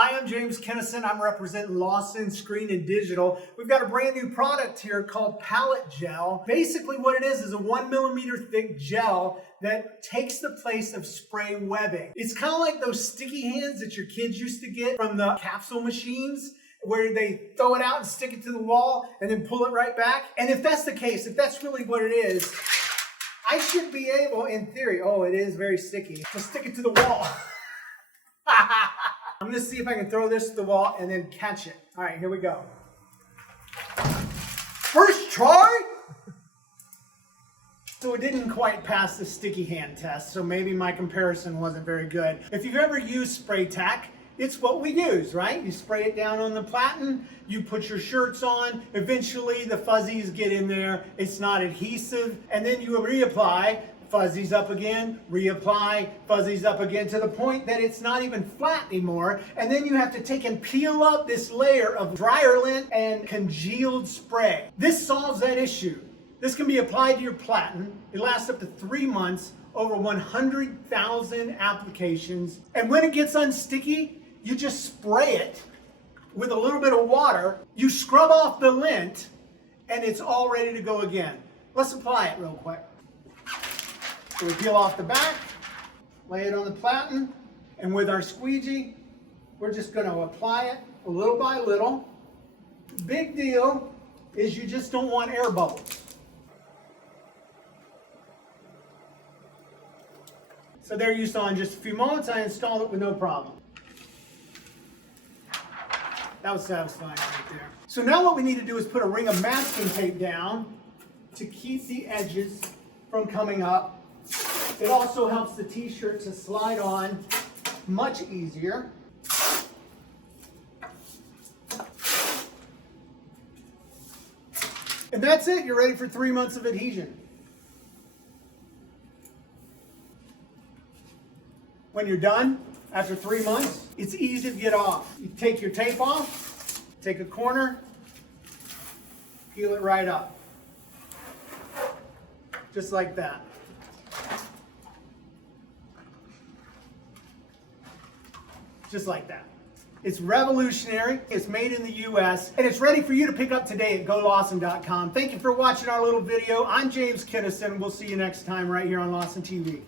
Hi, I'm James Kennison. I'm representing Lawson Screen and Digital. We've got a brand new product here called PalletGEL. Basically what it is a 1 millimeter thick gel that takes the place of spray webbing. It's kind of like those sticky hands that your kids used to get from the capsule machines, where they throw it out and stick it to the wall and then pull it right back. And if that's the case, if that's really what it is, I should be able, in theory, oh, it is very sticky, to stick it to the wall. I'm gonna see if I can throw this to the wall and then catch it. All right, here we go. First try! So it didn't quite pass the sticky hand test, so maybe my comparison wasn't very good. If you've ever used spray tack, it's what we use, right? You spray it down on the platen, you put your shirts on, eventually the fuzzies get in there, it's not adhesive, and then you reapply, fuzzies up again, reapply, fuzzies up again, to the point that it's not even flat anymore. And then you have to take and peel up this layer of dryer lint and congealed spray. This solves that issue. This can be applied to your platen. It lasts up to 3 months, over 100,000 applications. And when it gets unsticky, you just spray it with a little bit of water. You scrub off the lint and it's all ready to go again. Let's apply it real quick. So we peel off the back, lay it on the platen, and with our squeegee, we're just going to apply it little by little. Big deal is you just don't want air bubbles. So there you saw in just a few moments, I installed it with no problem. That was satisfying right there. So now what we need to do is put a ring of masking tape down to keep the edges from coming up. It also helps the t-shirt to slide on much easier. And that's it. You're ready for 3 months of adhesion. When you're done, after 3 months, it's easy to get off. You take your tape off, take a corner, peel it right up. Just like that. Just like that. It's revolutionary, it's made in the US, and it's ready for you to pick up today at golawson.com. Thank you for watching our little video. I'm James Kennison. We'll see you next time right here on Lawson TV.